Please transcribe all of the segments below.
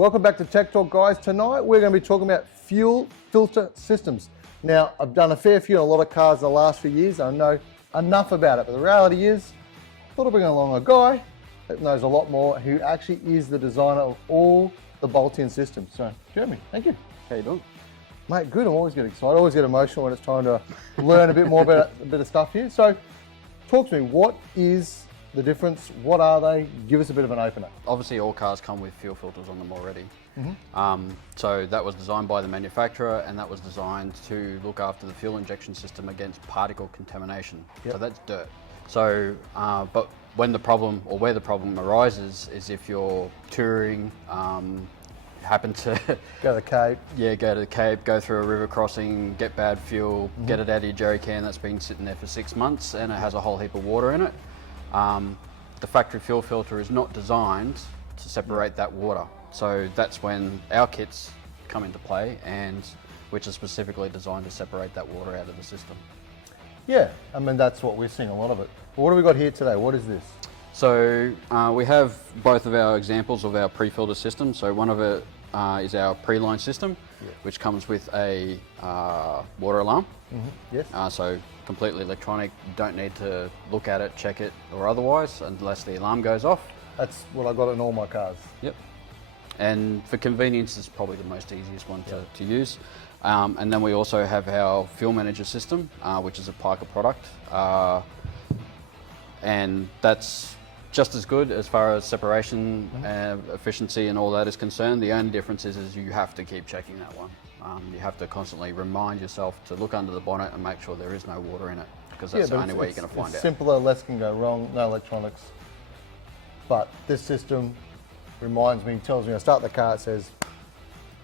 Welcome back to Tech Talk, guys. Tonight we're going to be talking about fuel filter systems. Now, I've done a fair few in a lot of cars in the last few years. I know enough about it, but the reality is, I thought I'd bring along a guy that knows a lot more, who actually is the designer of all the bolt-in systems. So, Jeremy, thank you. How you doing? Mate, good. I always get excited. I always get emotional when it's time to learn a bit more about a bit of stuff here. So, talk to me. What is the difference? What are they? Give us a bit of an opener. Obviously, all cars come with fuel filters on them already. So that was designed by the manufacturer, and that was designed to look after the fuel injection system against particle contamination. So that's dirt. So, but when the problem, or where the problem arises, is if you're touring, happen to go to the Cape. Yeah, go to the Cape, go through a river crossing, get bad fuel, get it out of your jerry can that's been sitting there for 6 months, and it has a whole heap of water in it. The factory fuel filter is not designed to separate that water. So that's when our kits come into play, and which are specifically designed to separate that water out of the system. Yeah, I mean, that's what we're seeing a lot of it. But what have we got here today? What is this? So we have both of our examples of our pre-filter system. So one of it is our pre-line system, which comes with a water alarm. Yes. So completely electronic, don't need to look at it, check it or otherwise unless the alarm goes off. That's what I got in all my cars. Yep. And for convenience, it's probably the most easiest one to use. And then we also have our fuel manager system, which is a Parker product. And that's just as good as far as separation, efficiency and all that is concerned. The only difference is you have to keep checking that one. You have to constantly remind yourself to look under the bonnet and make sure there is no water in it, because that's the only way you're going to find out. Simpler, less can go wrong, no electronics. But this system reminds me, tells me I start the car, it says,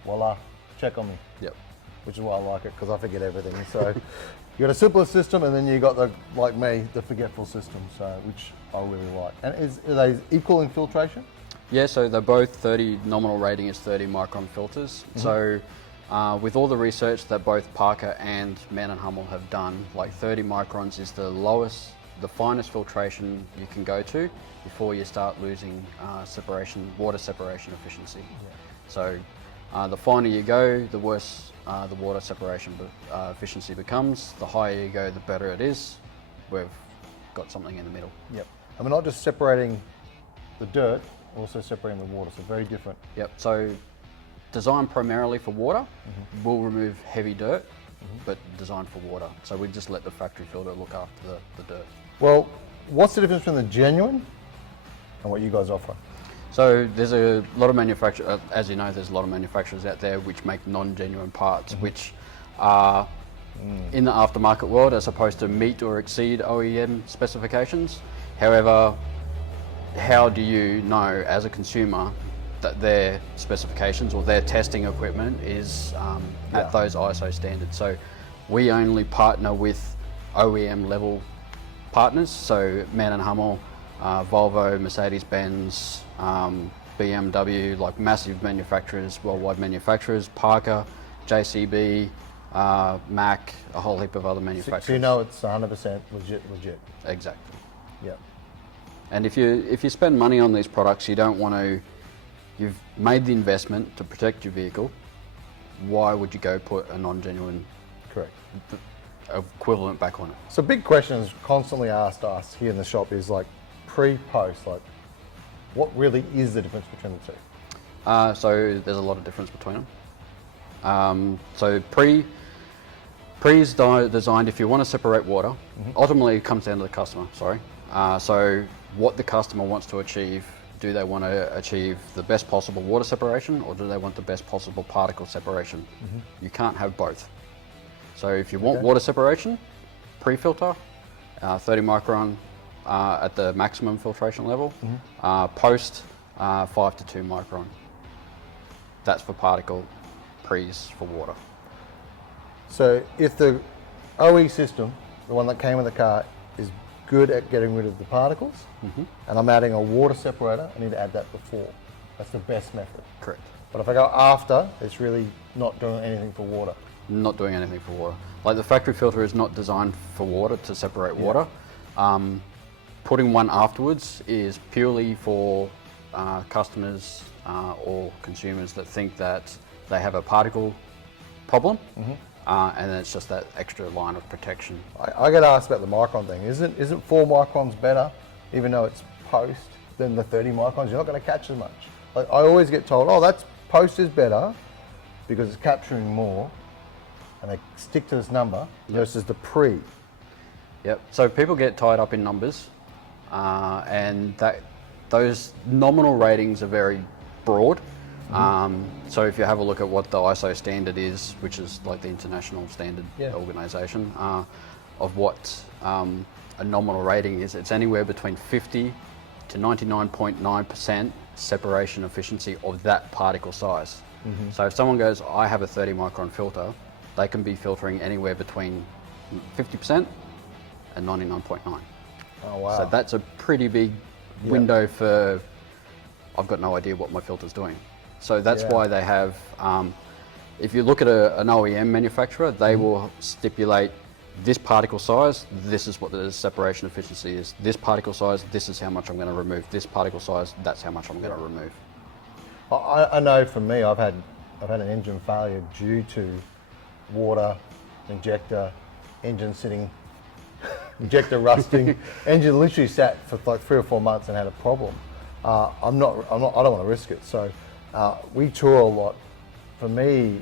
voila, check on me. Yep. Which is why I like it, because I forget everything. So you got a simpler system, and then you got the, like me, the forgetful system, so which I really like. And are they equal in filtration? Yeah, so they're both 30, nominal rating is 30 micron filters. So with all the research that both Parker and Man & Hummel have done, like 30 microns is the lowest, the finest filtration you can go to before you start losing water separation efficiency. So the finer you go, the worse the water separation efficiency becomes. The higher you go, the better it is. We've got something in the middle. Yep. And we're not just separating the dirt, also separating the water, so very different. Yep. So designed primarily for water, will remove heavy dirt, but designed for water. So we just let the factory filter look after the dirt. Well, what's the difference between the genuine and what you guys offer? So there's a lot of manufacturers, as you know, there's a lot of manufacturers out there which make non-genuine parts, which are in the aftermarket world are supposed to meet or exceed OEM specifications. However, how do you know as a consumer that their specifications or their testing equipment is at those ISO standards? So we only partner with OEM level partners, so Man & Hummel, Volvo, Mercedes-Benz, BMW, like massive manufacturers, worldwide manufacturers, Parker, JCB, Mac, a whole heap of other manufacturers. So you know it's 100% legit. Exactly. Yeah. And if you spend money on these products, you don't want to, you've made the investment to protect your vehicle, why would you go put a non-genuine equivalent back on it? So big questions constantly asked us here in the shop is like pre-post, like what really is the difference between the two? So there's a lot of difference between them. So pre is designed if you want to separate water. Ultimately it comes down to the customer, so what the customer wants to achieve. Do they want to achieve the best possible water separation, or do they want the best possible particle separation? You can't have both. So if you want water separation, pre-filter, 30 micron at the maximum filtration level, post 5 to 2 micron. That's for particle, pre's for water. So if the OE system, the one that came with the car, is good at getting rid of the particles, and I'm adding a water separator, I need to add that before. That's the best method. Correct. But if I go after, it's really not doing anything for water. Not doing anything for water. Like the factory filter is not designed for water, to separate water. Putting one afterwards is purely for customers or consumers that think that they have a particle problem, and then it's just that extra line of protection. I get asked about the micron thing. Isn't 4 microns better, even though it's post, than the 30 microns? You're not going to catch as much. Like, I always get told, oh, that's post is better because it's capturing more, and they stick to this number versus the pre. Yep. So people get tied up in numbers, and those nominal ratings are very broad. So if you have a look at what the ISO standard is, which is like the international standard organisation, of what a nominal rating is, it's anywhere between 50 to 99.9% separation efficiency of that particle size. So if someone goes, I have a 30 micron filter, they can be filtering anywhere between 50% and 99.9. Oh wow. So that's a pretty big window for, I've got no idea what my filter's doing. So that's why they have, if you look at an OEM manufacturer, they will stipulate this particle size, this is what the separation efficiency is. This particle size, this is how much I'm going to remove. This particle size, that's how much I'm going to remove. I know for me, I've had an engine failure due to water, injector, engine sitting, injector rusting. Engine literally sat for like 3 or 4 months and had a problem. I don't want to risk it. So we tour a lot. For me,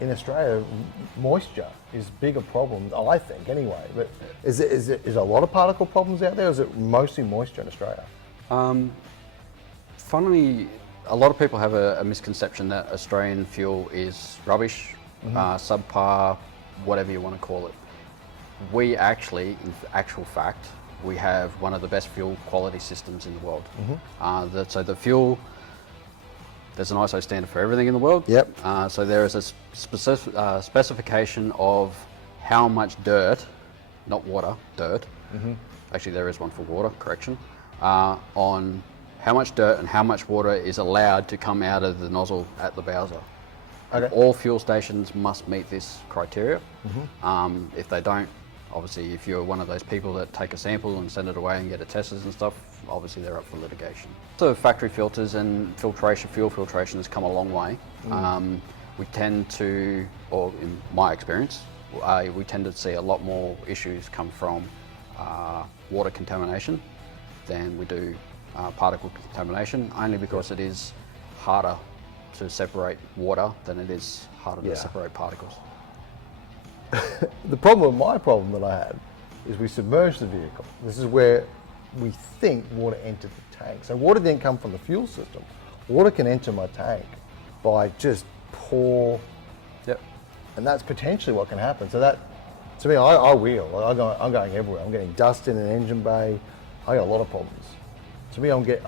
in Australia, moisture is bigger problem, I think, anyway. But is there a lot of particle problems out there, or is it mostly moisture in Australia? Funnily, a lot of people have a misconception that Australian fuel is rubbish, subpar, whatever you want to call it. We actually, in actual fact, we have one of the best fuel quality systems in the world. So the fuel, there's an ISO standard for everything in the world. Yep. So there is a specification of how much dirt, not water, dirt. Actually, there is one for water, correction, on how much dirt and how much water is allowed to come out of the nozzle at the Bowser. Okay. All fuel stations must meet this criteria. If they don't, obviously, if you're one of those people that take a sample and send it away and get it tested and stuff, obviously they're up for litigation. So factory filters and filtration, fuel filtration has come a long way. We tend to, or in my experience, we tend to see a lot more issues come from water contamination than we do particle contamination, only because it is harder to separate water than it is harder to separate particles. The problem with my problem that I had is we submerged the vehicle. This is where we think water entered the tank. So water didn't come from the fuel system. Water can enter my tank by just pour, and that's potentially what can happen. So that, to me, I wheel. Like I'm going everywhere. I'm getting dust in an engine bay. I got a lot of problems. To me, I'm getting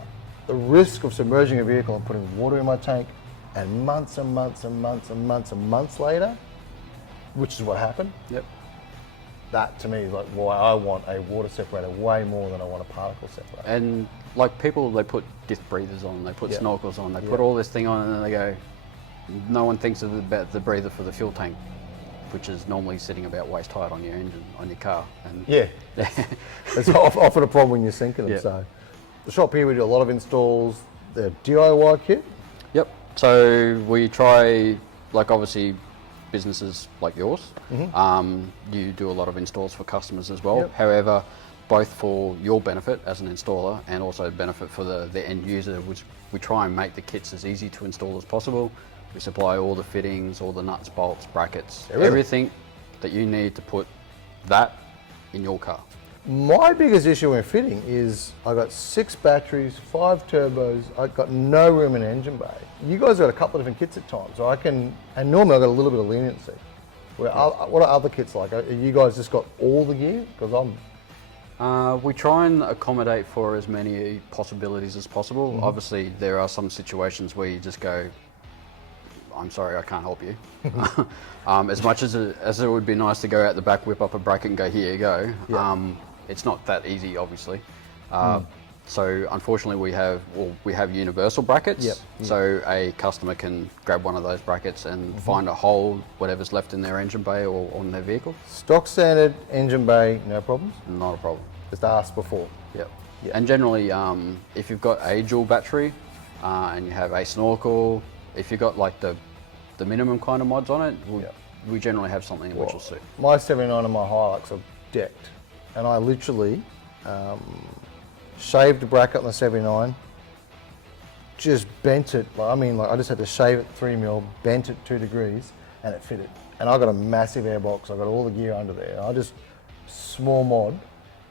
the risk of submerging a vehicle and putting water in my tank, and months and months and months and months and months later, which is what happened. That to me is like why I want a water separator way more than I want a particle separator. And like people, they put disc breathers on, they put snorkels on, they put all this thing on, and then they go, no one thinks about the breather for the fuel tank, which is normally sitting about waist height on your engine, on your car. And it's often a problem when you're sinking them. So the shop here, we do a lot of installs. The DIY kit. So we try, like obviously businesses like yours, you do a lot of installs for customers as well. However, both for your benefit as an installer and also benefit for the end user, which we try and make the kits as easy to install as possible. We supply all the fittings, all the nuts, bolts, brackets, everything that you need to put that in your car. My biggest issue when fitting is I got 6 batteries, 5 turbos. I got no room in an engine bay. You guys got a couple of different kits at times, so and normally I got a little bit of leniency. What are other kits like? Are you guys just got all the gear? Because we try and accommodate for as many possibilities as possible. Obviously, there are some situations where you just go, I'm sorry, I can't help you. As much as it would be nice to go out the back, whip up a bracket and go, here you go. It's not that easy, obviously. So unfortunately we have universal brackets. So a customer can grab one of those brackets and find a hole, whatever's left in their engine bay or on their vehicle. Stock standard engine bay, no problems? Not a problem. Just ask before. Yep. Yeah. And generally, if you've got a dual battery and you have a snorkel, if you've got like the minimum kind of mods on it, we generally have something which will suit. My 79 and my Hilux are decked, and I literally shaved the bracket on the 79, just bent it. I just had to shave it 3 mil, bent it 2 degrees, and it fitted. And I got a massive airbox. I got all the gear under there. I just small mod,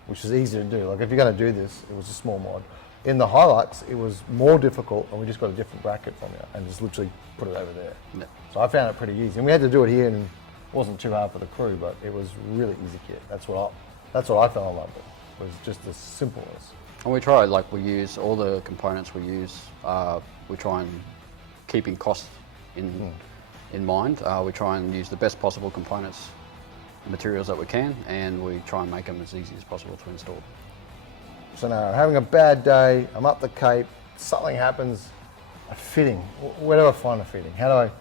which is easy to do. Like if you're going to do this, it was a small mod. In the Hilux, it was more difficult, and we just got a different bracket from you, and just literally put it over there. Yep. So I found it pretty easy, and we had to do it here, and it wasn't too hard for the crew, but it was really easy kit. That's what I fell in love with. It was just as simple as. And we try, like we use all the components we use. We try and keeping costs in mind. We try and use the best possible components, materials that we can, and we try and make them as easy as possible to install. So now, I'm having a bad day, I'm up the Cape, something happens, a fitting. Where do I find a fitting? How do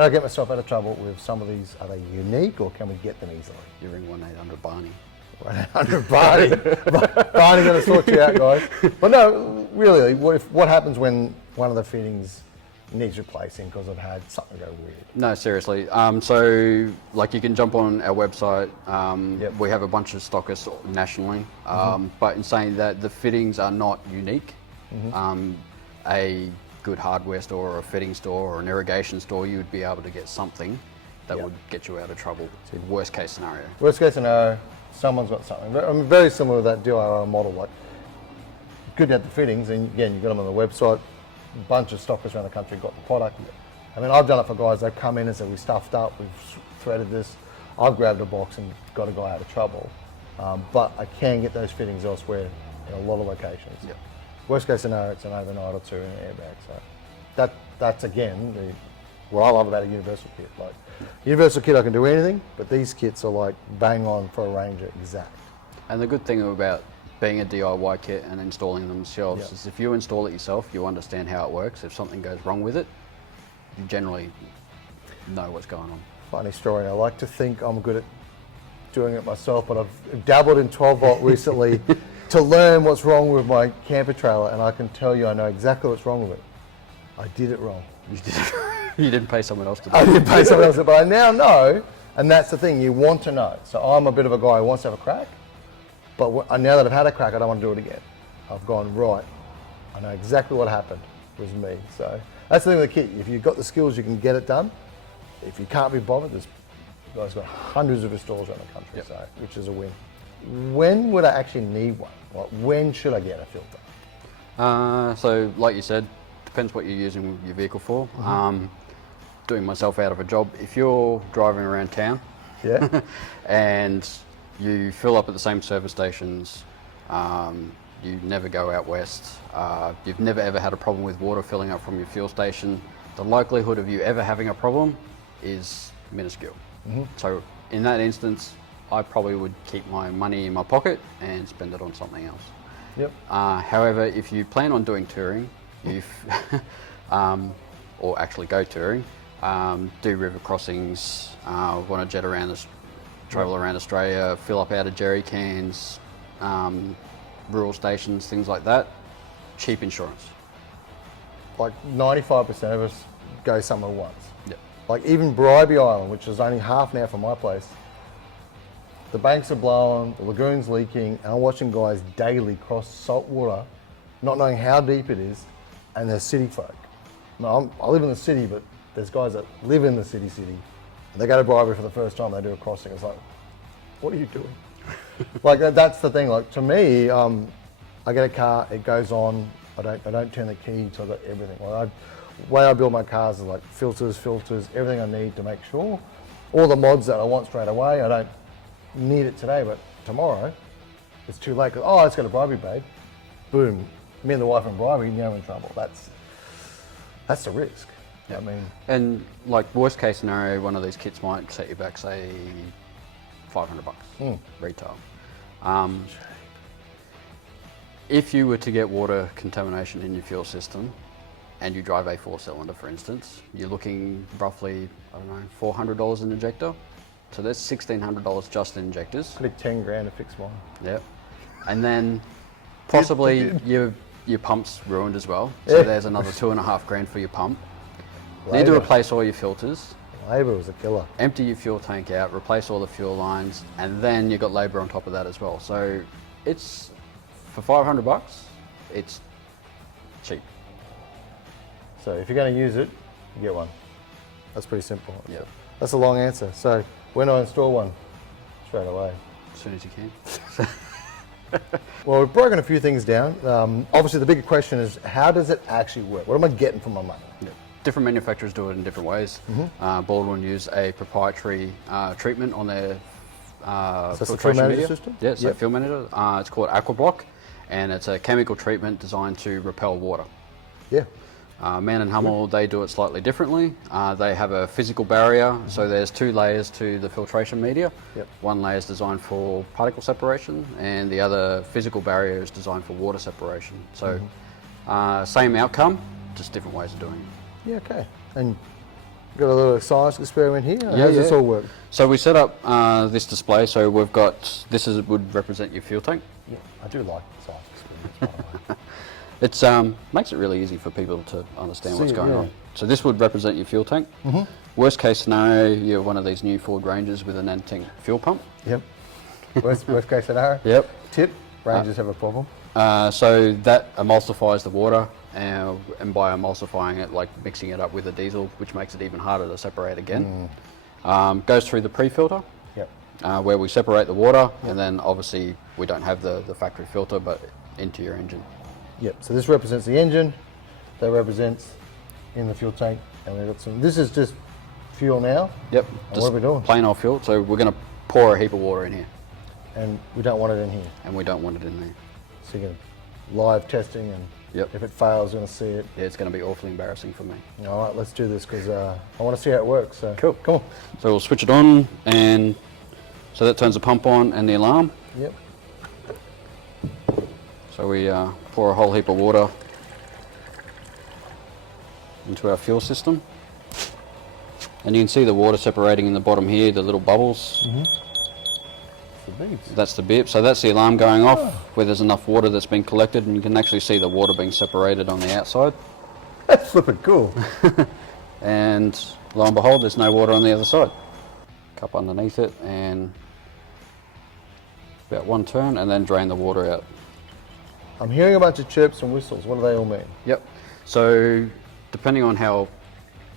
I get myself out of trouble with some of these? Are they unique, or can we get them easily? You ring 1-800 Barney. 1-800 Barney. Barney's going to sort you out, guys. But no, really, what happens when one of the fittings needs replacing because I've had something go weird? No, seriously. So, like, you can jump on our website. We have a bunch of stockists nationally. But in saying that, the fittings are not unique. A good hardware store or a fitting store or an irrigation store, you would be able to get something that would get you out of trouble. Worst case scenario. Worst case scenario, someone's got something. I'm very similar to that DIY model. Like, good to have the fittings, and again, you've got them on the website. A bunch of stockists around the country got the product. I mean, I've done it for guys. They come in and say, we stuffed up, we've threaded this. I've grabbed a box and got a guy out of trouble. But I can get those fittings elsewhere in a lot of locations. Yep. Worst case scenario, it's an overnight or two in an airbag. So that's again what I love about a universal kit. Like universal kit, I can do anything, but these kits are like bang on for a Ranger exact. And the good thing about being a DIY kit and installing them themselves is if you install it yourself, you understand how it works. If something goes wrong with it, you generally know what's going on. Funny story, I like to think I'm good at doing it myself, but I've dabbled in 12 volt recently to learn what's wrong with my camper trailer, and I can tell you I know exactly what's wrong with it. I did it wrong. You didn't pay someone else to do it. I didn't pay someone else, but I now know, and that's the thing, you want to know. So I'm a bit of a guy who wants to have a crack, but now that I've had a crack, I don't want to do it again. I've gone, right, I know exactly what happened was me. So that's the thing with the kit. If you've got the skills, you can get it done. If you can't be bothered, there's guys got hundreds of installs around the country, so which is a win. When would I actually need one? Like, when should I get a filter? So, like you said, depends what you're using your vehicle for. Doing myself out of a job, if you're driving around town and you fill up at the same service stations, you never go out west, you've never ever had a problem with water filling up from your fuel station, the likelihood of you ever having a problem is minuscule. So in that instance, I probably would keep my money in my pocket and spend it on something else. However, if you plan on doing touring, or actually go touring, do river crossings, want to jet around, travel around Australia, fill up out of jerry cans, rural stations, things like that, cheap insurance. Like 95% of us go somewhere once. Like even Bribey Island, which is only half an hour from my place, the banks are blowing, the lagoon's leaking, and I'm watching guys daily cross salt water, not knowing how deep it is, and they're city folk. Now, I live in the city, but there's guys that live in the city, and they go to Bribey for the first time, they do a crossing. It's like, what are you doing? Like that's the thing. Like to me, I get a car, it goes on. I don't turn the key till I got everything. Like the way I build my cars is like filters, everything I need to make sure. All the mods that I want straight away, I don't need it today, but tomorrow it's too late. Oh, let's go to Bribey, babe. Boom. Me and the wife in Bribey, now in trouble. That's the risk. I mean, and like worst case scenario, one of these kits might set you back, say, $500 retail. If you were to get water contamination in your fuel system and you drive a 4-cylinder, for instance, you're looking roughly, I don't know, $400 an injector. So that's $1,600 just in injectors. I think 10 grand to fix mine. Yep. And then possibly your pump's ruined as well. So there's another $2.5 grand for your pump. Need to replace all your filters. Labour was a killer. Empty your fuel tank out, replace all the fuel lines, and then you've got labour on top of that as well. So it's, for $500, it's cheap. So if you're going to use it, you get one. That's pretty simple. Yeah. That's a long answer. So when I install one, straight away. As soon as you can. Well, we've broken a few things down. Obviously, the bigger question is, how does it actually work? What am I getting for my money? Yeah. Different manufacturers do it in different ways. Baldwin use a proprietary treatment on their filtration media. System? Yeah, so fuel manager. It's called AquaBlock, and it's a chemical treatment designed to repel water. Yeah. Man and Hummel, they do it slightly differently. They have a physical barrier, so there's 2 layers to the filtration media. Yep. One layer is designed for particle separation, and the other physical barrier is designed for water separation. So same outcome, just different ways of doing it. Yeah, okay. And got a little science experiment here? How Yeah, does this all work? So we set up this display, so we've got, would represent your fuel tank. Yeah, I do like science experiments, by the way. It makes it really easy for people to understand what's going yeah. on. So this would represent your fuel tank. Worst case scenario, you have one of these new Ford Rangers with an end-tank fuel pump. Yep. Worst case scenario? Yep. Tip, Rangers have a problem. So that emulsifies the water, and by emulsifying it, like mixing it up with a diesel, which makes it even harder to separate again. Goes through the pre-filter, Yep. where we separate the water, and then obviously we don't have the factory filter, but into your engine. Yep, so this represents the engine, that represents in the fuel tank, and we've got some, this is just fuel now. Yep. And what are we doing? Plain old fuel. So we're going to pour a heap of water in here, And we don't want it in here. and we don't want it in there. So you're going to live testing, and Yep. if it fails, you're going to see it. Yeah, it's going to be awfully embarrassing for me. All right, let's do this, because I want to see how it works. So Cool. Come on. So we'll switch it on, and so that turns the pump on and the alarm. Yep. So we pour a whole heap of water into our fuel system. And you can see the water separating in the bottom here, the little bubbles. That's the beep. So that's the alarm going off, where there's enough water that's been collected, and you can actually see the water being separated on the outside. That's flipping cool. And lo and behold, there's no water on the other side. Cup underneath it, and about one turn, and then drain the water out. I'm hearing a bunch of chirps and whistles. What do they all mean? Yep. So depending on how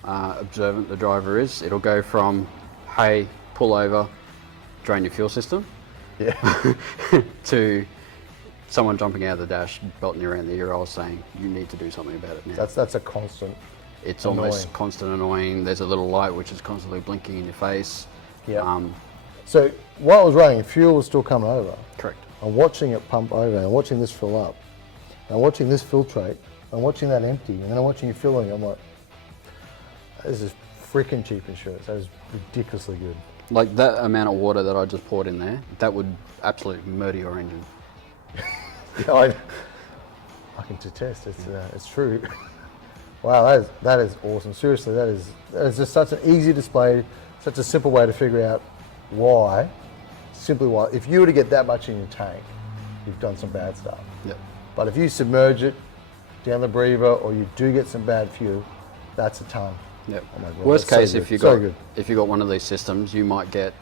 observant the driver is, it'll go from, hey, pull over, drain your fuel system, Yeah. to someone jumping out of the dash, belting you around the ear holes saying, you need to do something about it now. That's a constant. It's annoying. almost constant annoying. There's a little light which is constantly blinking in your face. Yeah. So while I was running, fuel was still coming over. Correct. I'm watching it pump over, and I'm watching this fill up. And I'm watching this filtrate. I'm watching that empty, and then I'm watching it filling. I'm like, this is freaking cheap insurance. That is ridiculously good. Like that amount of water that I just poured in there, that would absolutely murder your engine. Yeah, I can attest. It's true. Wow, that is awesome. Seriously, that is just such an easy display, such a simple way to figure out why. Simply why. If you were to get that much in your tank, you've done some bad stuff. Yep. But if you submerge it down the breather, or you do get some bad fuel, that's a ton. Yep. Oh my God, Worst that's case, so if you good. got one of these systems, you might get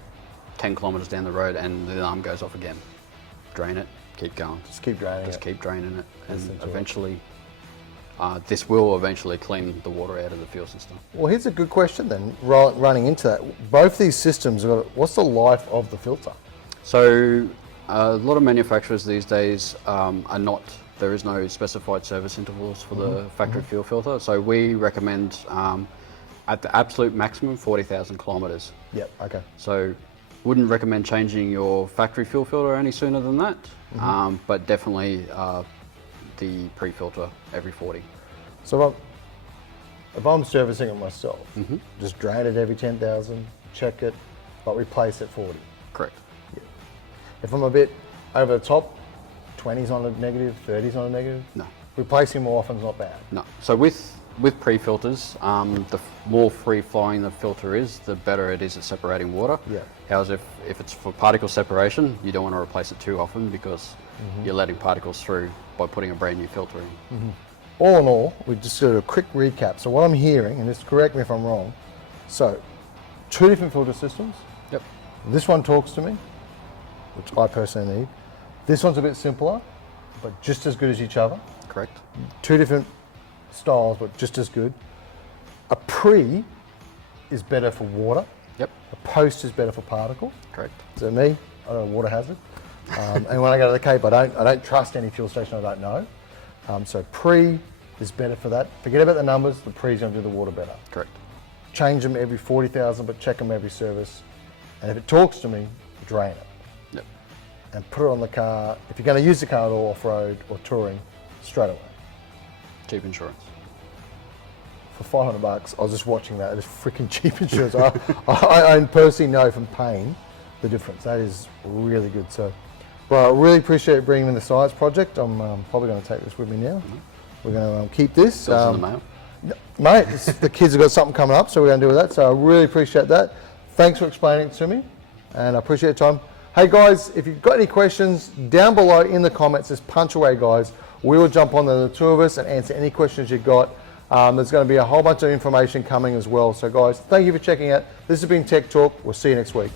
10 kilometers down the road and the alarm goes off again. Drain it, keep going. Just keep draining Just it. keep draining it, and Essentially. eventually, this will eventually clean the water out of the fuel system. Well, here's a good question then, running into that. Both these systems, what's the life of the filter? So, a lot of manufacturers these days there is no specified service intervals for the factory fuel filter. So we recommend at the absolute maximum 40,000 kilometers. Yep, okay. So wouldn't recommend changing your factory fuel filter any sooner than that, but definitely the pre-filter every 40. So if I'm servicing it myself, just drain it every 10,000, check it, but replace it 40. Correct. If I'm a bit over the top, 20's on a negative, 30's on a negative, No. replacing more often is not bad. No. So with pre-filters, the more free-flowing the filter is, the better it is at separating water. Yeah. However, if it's for particle separation, you don't want to replace it too often because you're letting particles through by putting a brand new filter in. All in all, we just do a quick recap. So what I'm hearing, and just correct me if I'm wrong, so 2 different filter systems. Yep. This one talks to me, which I personally need. This one's a bit simpler, but just as good as each other. Correct. 2 different styles, but just as good. A pre is better for water. Yep. A post is better for particles. Correct. So me, I don't know water hazard. And when I go to the Cape, I don't trust any fuel station I don't know. So pre is better for that. Forget about the numbers, the pre is going to do the water better. Correct. Change them every 40,000, but check them every service. And if it talks to me, drain it. Yep. And put it on the car. If you're going to use the car at all off-road or touring, straight away. Cheap insurance. For $500, I was just watching that. It's freaking cheap insurance. I personally know from pain the difference. That is really good. So, well, I really appreciate bringing in the science project. I'm probably going to take this with me now. We're going to keep this. Bills in the mail. Mate, the kids have got something coming up, so we're going to do with that. So I really appreciate that. Thanks for explaining it to me, and I appreciate your time. Hey guys, if you've got any questions, down below in the comments, just punch away, guys. We will jump on the 2 of us and answer any questions you've got. There's going to be a whole bunch of information coming as well. So guys, thank you for checking out. This has been Tech Talk. We'll see you next week.